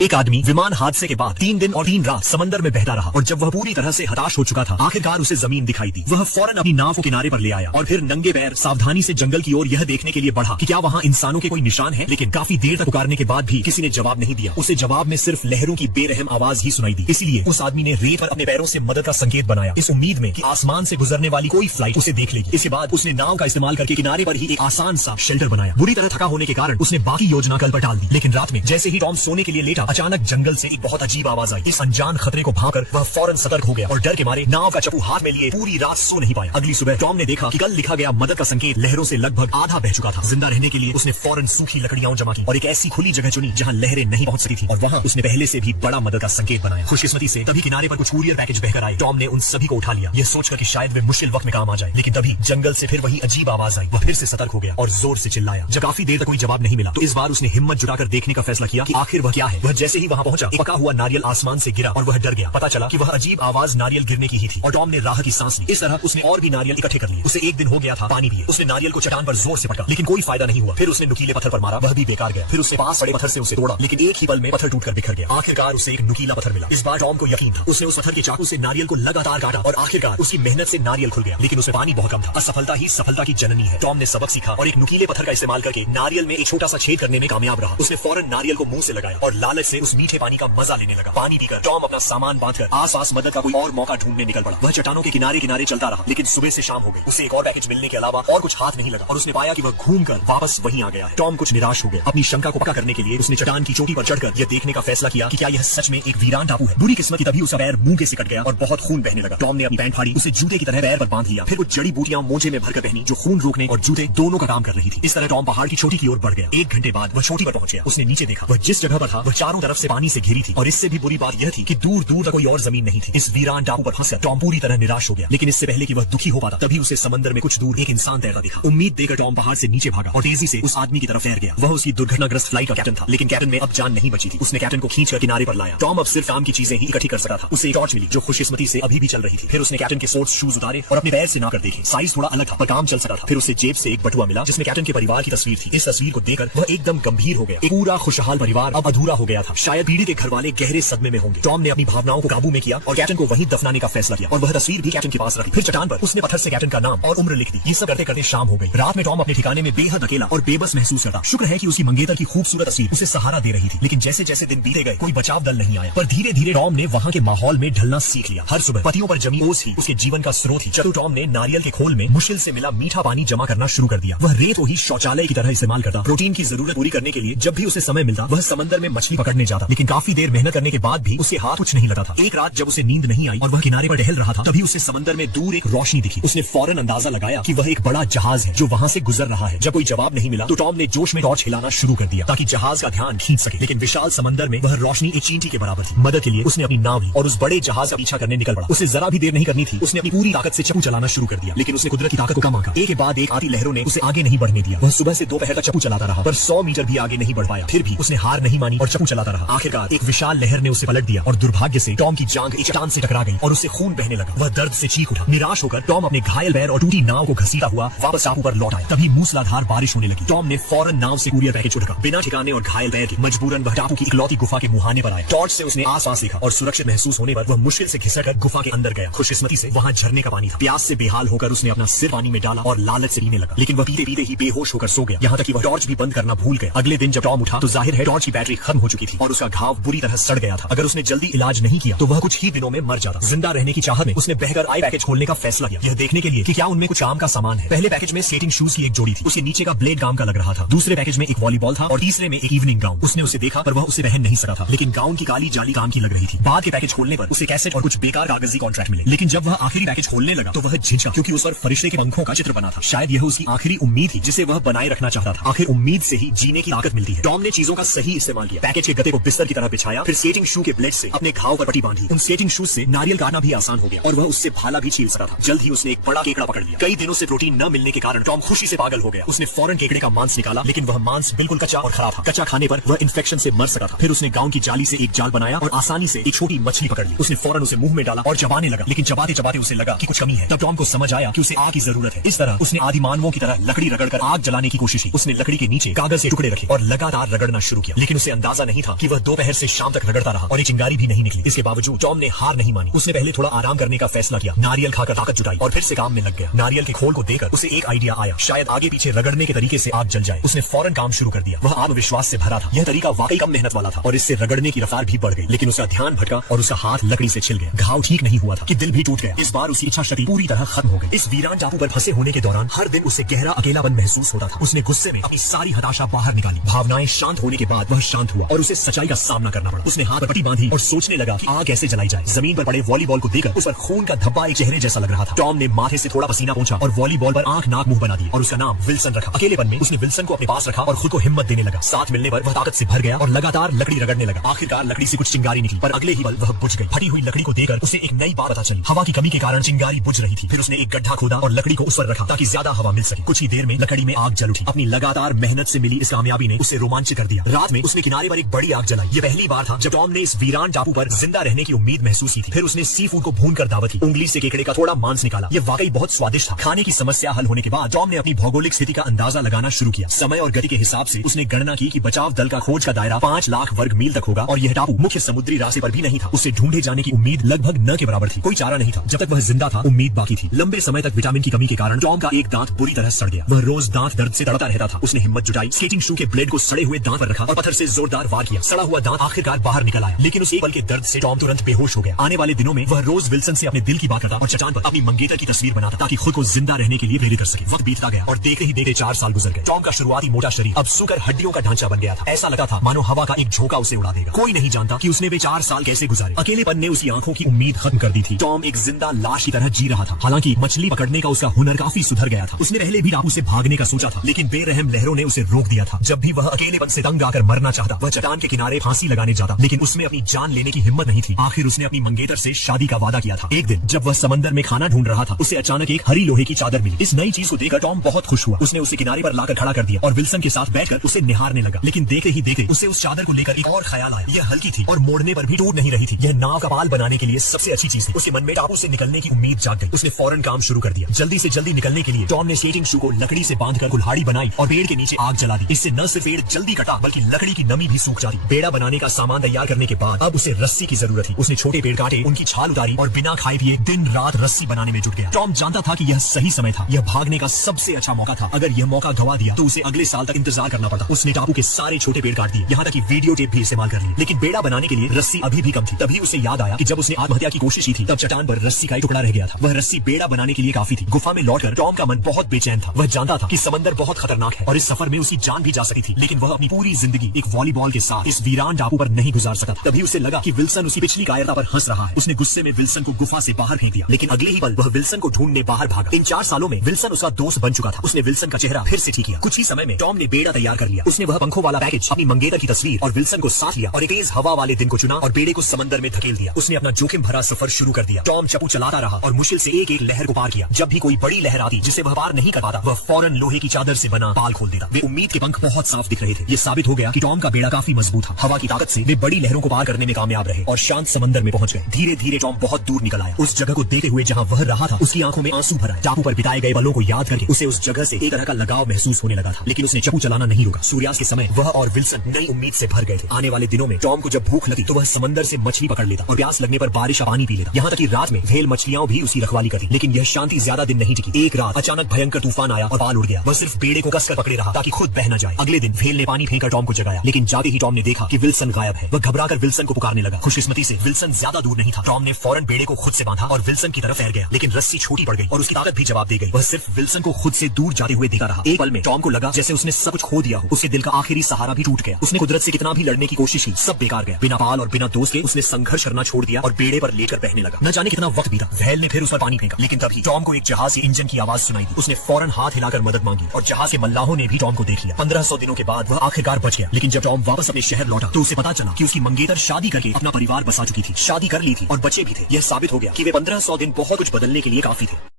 एक आदमी विमान हादसे के बाद 3 दिन और 3 रात समंदर में बहता रहा और जब वह पूरी तरह से हताश हो चुका था, आखिरकार उसे जमीन दिखाई दी। वह फौरन अपनी नाव को किनारे पर ले आया और फिर नंगे पैर सावधानी से जंगल की ओर यह देखने के लिए बढ़ा कि क्या वहाँ इंसानों के कोई निशान है। लेकिन काफी देर तक पुकारने के बाद भी किसी ने जवाब नहीं दिया। उसे जवाब में सिर्फ लहरों की बेरहम आवाज ही सुनाई दी। इसलिए उस आदमी ने रेत पर अपने पैरों से मदद का संकेत बनाया, इस उम्मीद में कि आसमान से गुजरने वाली कोई फ्लाइट उसे देख लेगी। इसके बाद उसने नाव का इस्तेमाल करके किनारे पर ही एक आसान सा शेल्टर बनाया। बुरी तरह थका होने के कारण उसने बाकी योजना कल पर टाल दी। लेकिन रात में जैसे ही टॉम सोने के लिए लेटा, अचानक जंगल से एक बहुत अजीब आवाज आई। इस अनजान खतरे को भांकर वह फौरन सतर्क हो गया और डर के मारे नाव का चप्पू हाथ में लिए पूरी रात सो नहीं पाया। अगली सुबह टॉम ने देखा कि कल लिखा गया मदद का संकेत लहरों से लगभग आधा बह चुका था। जिंदा रहने के लिए उसने फौरन सूखी लकड़ियां जमा की और एक ऐसी खुली जगह चुनी जहां लहरें नहीं पहुंच सकती थी, और वहां उसने पहले से भी बड़ा मदद का संकेत बनाया। खुशकिस्मती से तभी किनारे पर कुछ कुरियर पैकेज बहकर आए। टॉम ने उन सभी को उठा लिया, यह सोचकर कि शायद वे मुश्किल वक्त में काम आ जाए। लेकिन तभी जंगल से फिर वही अजीब आवाज आई। वह फिर से सतर्क हो गया और जोर से चिल्लाया। जब काफी देर तक कोई जवाब नहीं मिला तो इस बार उसने हिम्मत जुटाकर देखने का फैसला किया कि आखिर वह क्या है। वह जैसे ही वहां पहुंचा, पका हुआ नारियल आसमान से गिरा और वह डर गया। पता चला कि वह अजीब आवाज नारियल गिरने की ही थी और टॉम ने राहत की सांस ली। इस तरह उसने और भी नारियल इकट्ठे कर लिए। उसे एक दिन हो गया था पानी पिए। उसने नारियल को चट्टान पर जोर से पटका, लेकिन कोई फायदा नहीं हुआ। फिर उसने नुकीले पत्थर पर मारा, वह भी बेकार गया। फिर उससे पास पड़े पत्थर से उसे तोड़ा, लेकिन एक ही पल में पत्थर टूटकर बिखर गया। आखिरकार उसे एक नुकीला पत्थर मिला। इस बार टॉम को यकीन था। उसने उस पत्थर के चाकू से नारियल को लगातार काटा और आखिरकार उसकी मेहनत से नारियल खुल गया। लेकिन उसे पानी बहुत कम था। असफलता ही सफलता की जननी है। टॉम ने सबक सीखा और एक नुकीले पत्थर का इस्तेमाल करके नारियल में एक छोटा सा छेद करने में कामयाब रहा। उसने फौरन नारियल को मुंह से लगाया और लालच से उस मीठे पानी का मजा लेने लगा। पानी पीकर टॉम अपना सामान बांधकर आसपास मदद का कोई और मौका ढूंढने निकल पड़ा। वह चट्टानों के किनारे किनारे चलता रहा, लेकिन सुबह से शाम हो गई। उसे एक और पैकेज मिलने के अलावा और कुछ हाथ नहीं लगा और उसने पाया कि वह घूमकर वापस वहीं आ गया है। टॉम कुछ निराश हो गया। अपनी शंका को पक्का करने के लिए उसने चट्टान की चोटी पर चढ़कर यह देखने का फैसला किया कि क्या यह सच में एक वीरान टापू है। बुरी किस्मत की तभी उसका पैर मुंह के सिकट गया और बहुत खून बहने लगा। टॉम ने अपनी पैंट फाड़ी, उसे जूते की तरह पैर पर बांध लिया। फिर कुछ जड़ी बूटियां मोजे में भरकर पहनी जो खून रोकने और जूते दोनों का काम कर रही थी। इस तरह टॉम पहाड़ की चोटी की ओर बढ़ गया। 1 घंटे बाद वह चोटी पर पहुंच गया। उसने नीचे देखा, वह जिस जगह पर था वह चारों तरफ से पानी से घिरी थी और इससे भी बुरी बात यह थी कि दूर दूर तक कोई और जमीन नहीं थी। इस वीरान टापू पर फंसकर टॉम पूरी तरह निराश हो गया। लेकिन इससे पहले कि वह दुखी हो पाता, तभी उसे समंदर में कुछ दूर एक इंसान तैरता दिखा। उम्मीद देकर टॉम पहाड़ से नीचे भागा और तेजी से उस आदमी की तरफ तैर गया। वह उसकी दुर्घटनाग्रस्त फ्लाइट का कैप्टन था, लेकिन कैप्टन में अब जान नहीं बची थी। उसने कैप्टन को खींचकर किनारे पर लाया। टॉम अब सिर्फ काम की चीजें ही इकट्ठी कर सका था। उसे एक टॉर्च मिली जो खुशकिस्मती से अभी भी चल रही थी। फिर उसने कैप्टन के स्पोर्ट्स शूज उतारे और अपने पैर से नाकर देखे। साइज थोड़ा अलग था पर काम चल सका था। फिर उसे जेब से एक बटुआ मिला जिसमें कैप्टन के परिवार की तस्वीर थी। इस तस्वीर को देखकर वह एकदम गंभीर हो गया। एक पूरा खुशहाल परिवार अब अधूरा हो गया था। शायद पीढ़ी के घर वाले गहरे सदमे में होंगे। टॉम ने अपनी भावनाओं को काबू में किया और कैप्टन को वहीं दफनाने का फैसला किया और वह तस्वीर भी कैप्टन के पास रखी। फिर चट्टान पर उसने पत्थर से कैप्टन का नाम और उम्र लिख दी। ये सब करते करते शाम हो गई। रात में टॉम अपने ठिकाने में बेहद अकेला और बेबस महसूस करता। शुक्र है कि उसकी मंगेतर की खूबसूरत तस्वीर उसे सहारा दे रही थी। लेकिन जैसे जैसे दिन बीते गए कोई बचाव दल नहीं आया। पर धीरे धीरे टॉम ने वहाँ के माहौल में ढलना सीख लिया। हर सुबह पत्तियों पर जमी ओस ही उसके जीवन का स्रोत ही। चतुर टॉम ने नारियल के खोल में मुश्किल से मिला मीठा पानी जमा करना शुरू कर दिया। वह रेत को ही शौचालय की तरह इस्तेमाल करता। प्रोटीन की जरूरत पूरी करने के लिए जब भी उसे समय मिलता वह समंदर में मछली पकड़ने जाता। लेकिन काफी देर मेहनत करने के बाद भी उसके हाथ कुछ नहीं लगा था। एक रात जब उसे नींद नहीं आई और वह किनारे पर टहल रहा था, तभी उसे समंदर में दूर एक रोशनी दिखी। उसने फौरन अंदाजा लगाया कि वह एक बड़ा जहाज है जो वहाँ से गुजर रहा है। जब कोई जवाब नहीं मिला तो टॉम ने जोश में टॉर्च हिलाना शुरू कर दिया ताकि जहाज का ध्यान खींच सके। लेकिन विशाल समंदर में वह रोशनी एक चींटी के बराबर थी। मदद के लिए उसने अपनी नाव ली और उस बड़े जहाज का पीछा करने निकल पड़ा। उसे जरा भी देर नहीं करनी थी। उसने अपनी पूरी ताकत से चप्पू चलाना शुरू कर दिया, लेकिन उसने कुदरत की ताकत को कम आंका। एक के बाद एक आती लहरों ने उसे आगे नहीं बढ़ने दिया। वह सुबह से दोपहर तक चप्पू चलाता रहा पर 100 मीटर भी आगे नहीं बढ़ पाया। फिर भी उसने हार नहीं मानी और चप्पू चलाता रहा। आखिरकार एक विशाल लहर ने उसे पलट दिया और दुर्भाग्य से टॉम की जांघ एक चट्टान से टकरा गई और उससे खून बहने लगा। वह दर्द से चीख उठा। निराश होकर टॉम अपने घायल पैर और टूटी नाव को घसीटा हुआ वापस टापू पर लौट आया। तभी मूसलाधार बारिश होने लगी। टॉम ने फौरन नाव से कुरियर पैकेज उठा। बिना ठिकाने और घायल पैर के मजबूरन वह टापू की इकलौती गुफा के मुहाने पर आया। टॉर्च से उसने आसपास देखा और सुरक्षित महसूस होने पर वह मुश्किल से घिसटकर गुफा के अंदर गया। खुशकिस्मती से वहाँ झरने का पानी था। प्यास से बेहाल होकर उसने अपना सिर पानी में डाला और लालच से पीने लगा, लेकिन वह पीते पीते ही बेहोश होकर सो गया। यहाँ तक कि वह टॉर्च भी बंद करना भूल गया। अगले दिन जब टॉम उठा तो जाहिर है टॉर्च की बैटरी खत्म हो चुकी थी और उसका घाव बुरी तरह सड़ गया था। अगर उसने जल्दी इलाज नहीं किया तो वह कुछ ही दिनों में मर जाता। जिंदा रहने की चाहत में उसने बहकर आई पैकेज खोलने का फैसला किया, यह देखने के लिए कि क्या उनमें कुछ काम का सामान है। पहले पैकेज में स्केटिंग शूज की एक जोड़ी थी। उसके नीचे का ब्लेड काम का लग रहा था। दूसरे पैकेज में एक वॉलीबॉल था और तीसरे में एक इवनिंग गाउन। उसने उसे देखा पर वह उसे पहन नहीं सका था, लेकिन गाउन की काली जाली काम की लग रही थी। बाद के पैकेज खोलने पर उसे कैसेट और कुछ बेकार कागजी कॉन्ट्रैक्ट मिले, लेकिन जब वह आखिरी पैकेज खोलने लगा तो वह झिझका क्योंकि उस पर फरिश्ते के पंखों का चित्र बना था। शायद यह उसकी आखिरी उम्मीद थी जिसे वह बनाए रखना चाहता था। आखिर उम्मीद से ही जीने की ताकत मिलती है। टॉम ने चीजों का सही इस्तेमाल किया। पैकेज के गते को बिस्तर की तरह बिछाया, फिर स्केटिंग शू के ब्लेड से अपने घाव पर पट्टी बांधी। उन स्केटिंग शूज से नारियल काटना भी आसान हो गया और वह उससे भाला भी छील सका था। जल्द ही उसने एक बड़ा केकड़ा पकड़ लिया। कई दिनों से प्रोटीन न मिलने के कारण टॉम खुशी से पागल हो गया। उसने फौरन केकड़े का मांस निकाला, लेकिन वह मांस बिल्कुल कच्चा और खराब था। कच्चा खाने पर वह इन्फेक्शन से मर सका था। फिर उसने गाउन की जाली से एक जाल बनाया और आसानी से एक छोटी मछली पकड़ ली। उसने फौरन उसे मुंह में डाला और चबाने लगा, लेकिन चबाते चबाते उसे लगा कि कुछ कमी है। तब टॉम को समझ आया कि उसे आग की जरूरत है। इस तरह उसने आदि मानवों की तरह लकड़ी रगड़कर आग जलाने की कोशिश की। उसने लकड़ी के नीचे कागज के टुकड़े रखे और लगातार रगड़ना शुरू किया, लेकिन उसे अंदाजा नहीं था था कि वह दोपहर से शाम तक रगड़ता रहा और एक चिंगारी भी नहीं निकली। इसके बावजूद टॉम ने हार नहीं मानी। उसने पहले थोड़ा आराम करने का फैसला किया, नारियल खाकर ताकत जुटाई और फिर से काम में लग गया। नारियल के खोल को देखकर उसे एक आइडिया आया, शायद आगे पीछे रगड़ने के तरीके से आग जल जाए। उसने फौरन काम शुरू कर दिया। वह आत्मविश्वास से भरा था। यह तरीका वाकई कम मेहनत वाला था और इससे रगड़ने की रफ्तार भी बढ़ गई। लेकिन उसका ध्यान भटका और उसका हाथ लकड़ी से छिल गया। घाव ठीक नहीं हुआ था कि दिल भी टूट गया। इस बार उसकी इच्छा शक्ति पूरी तरह खत्म हो गई। इस वीरान टापू पर फंसे होने के दौरान हर दिन उसे गहरा अकेलापन महसूस होता था। उसने गुस्से में अपनी सारी हताशा बाहर निकाली। भावनाएं शांत होने के बाद वह शांत हुआ और उसे सच्चाई का सामना करना पड़ा। उसने हाथ पर पट्टी बांधी और सोचने लगा कि आग कैसे जलाई जाए। जमीन पर पड़े वॉलीबॉल को देखकर उस पर खून का धब्बा एक चेहरे जैसा लग रहा था। टॉम ने माथे से थोड़ा पसीना पोंछा और वॉलीबॉल पर आंख नाक मुंह बना दी और उसका नाम विल्सन रखा। अकेलेपन में उसने विल्सन को अपने पास रखा और खुद को हिम्मत देने लगा। साथ मिलने पर वह ताकत से भर गया और लगातार लकड़ी रगड़ने लगा। आखिरकार लकड़ी से कुछ चिंगारी निकली, पर अगले ही पल वह बुझ गई। फटी हुई लकड़ी को देखकर उसे एक नई बात पता चली। हवा की कमी के कारण चिंगारी बुझ रही थी। फिर उसने एक गड्ढा खोदा और लकड़ी को उस पर रखा ताकि ज्यादा हवा मिल सके। कुछ ही देर में लकड़ी में आग जल उठी। अपनी लगातार मेहनत से मिली इस कामयाबी ने उसे रोमांचित कर दिया। रात में उसने किनारे पर एक बड़ी आग जलाई। ये पहली बार था जब टॉम ने इस वीरान टापू पर जिंदा रहने की उम्मीद महसूस की थी। फिर उसने सी फूड को भूनकर दावत की। उंगली से केकड़े का थोड़ा मांस निकाला। ये वाकई बहुत स्वादिष्ट था। खाने की समस्या हल होने के बाद टॉम ने अपनी भौगोलिक स्थिति का अंदाजा लगाना शुरू किया। समय और गति के हिसाब से उसने गणना की कि बचाव दल का खोज का दायरा 5 लाख वर्ग मील तक होगा और यह टापू मुख्य समुद्री रास्ते पर भी नहीं था। उसे ढूंढे जाने की उम्मीद लगभग न के बराबर थी। कोई चारा नहीं था। जब तक वह जिंदा था उम्मीद बाकी थी। लंबे समय तक विटामिन की कमी के कारण टॉम का एक दांत बुरी तरह सड़ गया। वह रोज दांत दर्द से तड़पता रहता था। उसने हिम्मत जुटाई, स्केटिंग शू के ब्लेड को सड़े हुए दांत पर रखा और पत्थर से जोरदार वार किया। सड़ा हुआ दांत आखिरकार बाहर निकल आया, लेकिन उस एक पल के दर्द से टॉम तुरंत बेहोश हो गया। आने वाले दिनों में वह रोज विल्सन से अपने दिल की बात करता और चट्टान पर अपनी मंगेतर की तस्वीर बनाता ताकि खुद को जिंदा रहने के लिए प्रेरित कर सके। वक्त बीतता गया और देखते ही देखते 4 साल गुजर गए। टॉम का शुरुआती मोटा शरीर अब सूखकर हड्डियों का ढांचा बन गया था। ऐसा लगा था मानो हवा का एक झोंका उसे उड़ा देगा। कोई नहीं जानता कि उसने वे 4 साल कैसे गुजारे। अकेलेपन ने उसकी आंखों की उम्मीद खत्म कर दी थी। टॉम एक जिंदा लाश की तरह जी रहा था। हालांकि मछली पकड़ने का उसका हुनर काफी सुधर गया था। उसने पहले भी टापू से भागने का सोचा था, लेकिन बेरहम लहरों ने उसे रोक दिया था। जब भी वह अकेलेपन से तंग आकर मरना चाहता, वह चट्टान के किनारे फांसी लगाने जाता, लेकिन उसमें अपनी जान लेने की हिम्मत नहीं थी। आखिर उसने अपनी मंगेतर से शादी का वादा किया था। एक दिन जब वह समंदर में खाना ढूंढ रहा था, उसे अचानक एक हरी लोहे की चादर मिली। इस नई चीज को देखकर टॉम बहुत खुश हुआ। उसने उसे किनारे पर लाकर खड़ा कर दिया और विल्सन के साथ बैठकर उसे निहारने लगा। लेकिन देखते ही देखते उसे उस चादर को लेकर एक और ख्याल आया। यह हल्की थी और मोड़ने पर भी टूट नहीं रही थी। यह नाव का पाल बनाने के लिए सबसे अच्छी चीज थी। उसके मन में टापू से निकलने की उम्मीद जाग गई। उसने फौरन काम शुरू कर दिया। जल्दी से जल्दी निकलने के लिए टॉम ने स्केटिंग शू को लकड़ी से बांधकर कुल्हाड़ी बनाई और पेड़ के नीचे आग जला दी। इससे न सिर्फ पेड़ जल्दी कटा बल्कि लकड़ी की नमी भी सूख जाती। बेड़ा बनाने का सामान तैयार करने के बाद अब उसे रस्सी की जरूरत थी। उसने छोटे पेड़ काटे, उनकी छाल उतारी और बिना खाए पिए दिन रात रस्सी बनाने में जुट गया। टॉम जानता था कि यह सही समय था। यह भागने का सबसे अच्छा मौका था। अगर यह मौका गवा दिया तो उसे अगले साल तक इंतजार करना पड़ता। उसने टापू के सारे छोटे पेड़ काट दिए, यहाँ तक कि वीडियो टेप भी इस्तेमाल कर ली। लेकिन बेड़ा बनाने के लिए रस्सी अभी भी कम थी। तभी उसे याद आया कि जब उसने आत्महत्या की कोशिश की थी तब चट्टान पर रस्सी का एक टुकड़ा रह गया था। वह रस्सी बेड़ा बनाने के लिए काफी थी। गुफा में लौटकर टॉम का मन बहुत बेचैन था। वह जानता था कि समंदर बहुत खतरनाक है और इस सफर में उसकी जान भी जा सकती थी। लेकिन वह अपनी पूरी जिंदगी एक वॉलीबॉल के साथ इस वीरान टापू पर नहीं गुजार सका था। तभी उसे लगा कि विल्सन उसी पिछली कायरता पर हंस रहा है। उसने गुस्से में विल्सन को गुफा से बाहर फेंक दिया, लेकिन अगले ही पल वह विल्सन को ढूंढने बाहर भागा। इन 4 सालों में विल्सन उसका दोस्त बन चुका था। उसने विल्सन का चेहरा फिर से ठीक किया। कुछ ही समय में टॉम ने बेड़ा तैयार कर लिया। उसने वह पंखों वाला पैकेज, अपनी मंगेतर की तस्वीर और विल्सन को साथ लिया और एक तेज हवा वाले दिन को चुना और बेड़े को समंदर में धकेल दिया। उसने अपना जोखिम भरा सफर शुरू कर दिया। टॉम चप्पू चलाता रहा और मुश्किल से एक एक लहर को पार किया। जब भी कोई बड़ी लहर आती जिसे वह पार नहीं कर पाता, वह फौरन लोहे की चादर से बना पाल खोल देता। वे उम्मीद के पंख बहुत साफ दिख रहे थे। ये साबित हो गया कि टॉम का बेड़ा काफी मजबूत था। हवा की ताकत से वे बड़ी लहरों को पार करने में कामयाब रहे और शांत समंदर में पहुंच गए। धीरे धीरे टॉम बहुत दूर निकल आया। उस जगह को देखते हुए जहां वह रहा था, उसकी आंखों में आंसू भर आए। टापू पर बिताए गए पलों को याद करके उसे उस जगह से एक तरह का लगाव महसूस होने लगा था। लेकिन उसने चप्पू चलाना नहीं रोका। सूर्यास्त के समय वह और विल्सन नई उम्मीद से भर गए थे। आने वाले दिनों में टॉम को जब भूख लगी तो वह समंदर से मछली पकड़ लेता और प्यास लगने पर बारिश का पानी पी लेता। यहाँ तक कि रात में व्हेल मछलियां भी उसकी रखवाली करती। लेकिन यह शांति ज्यादा दिन नहीं टिकी। एक रात अचानक भयंकर तूफान आया और पाल उड़ गया। वह सिर्फ बेड़े को कसकर पकड़े रहा ताकि खुद बह न जाए। अगले दिन व्हेल ने पानी फेंकर टॉम को जगाया, लेकिन जाते ही टॉम ने देखा कि विल्सन गायब है। वह घबराकर विल्सन को पुकारने लगा। खुशकिस्मती से विल्सन ज्यादा दूर नहीं था। टॉम ने फौरन बेड़े को खुद से बांधा और विल्सन की तरफ तैर गया। लेकिन रस्सी छोटी पड़ गई और उसकी ताकत भी जवाब दे गई। वह सिर्फ विल्सन को खुद से दूर जाते हुए देखा रहा। एक पल में टॉम को लगा जैसे उसने सब कुछ खो दिया हो। उसके दिल का आखिरी सहारा भी टूट गया। उसने कुदरत से कितना भी लड़ने की कोशिश की, सब बेकार गया। बिना पाल और बिना दोस्त के उसने संघर्ष करना छोड़ दिया और बेड़े पर लेकर बहने लगा। न जाने कितना वक्त बीता। व्हेल ने फिर उस पर पानी फेंका, लेकिन तभी टॉम को एक जहाज के इंजन की आवाज सुनाई दी। उसने फौरन हाथ हिलाकर मदद मांगी और जहाज के मल्लाहों ने भी टॉम को देख लिया। 1500 दिनों के बाद वह आखिरकार बच गया। लेकिन जब टॉम वापस अपने शहर लौटा तो उसे पता चला कि उसकी मंगेतर शादी करके अपना परिवार बसा चुकी थी, शादी कर ली थी और बच्चे भी थे। यह साबित हो गया कि वे 1500 दिन बहुत कुछ बदलने के लिए काफी थे।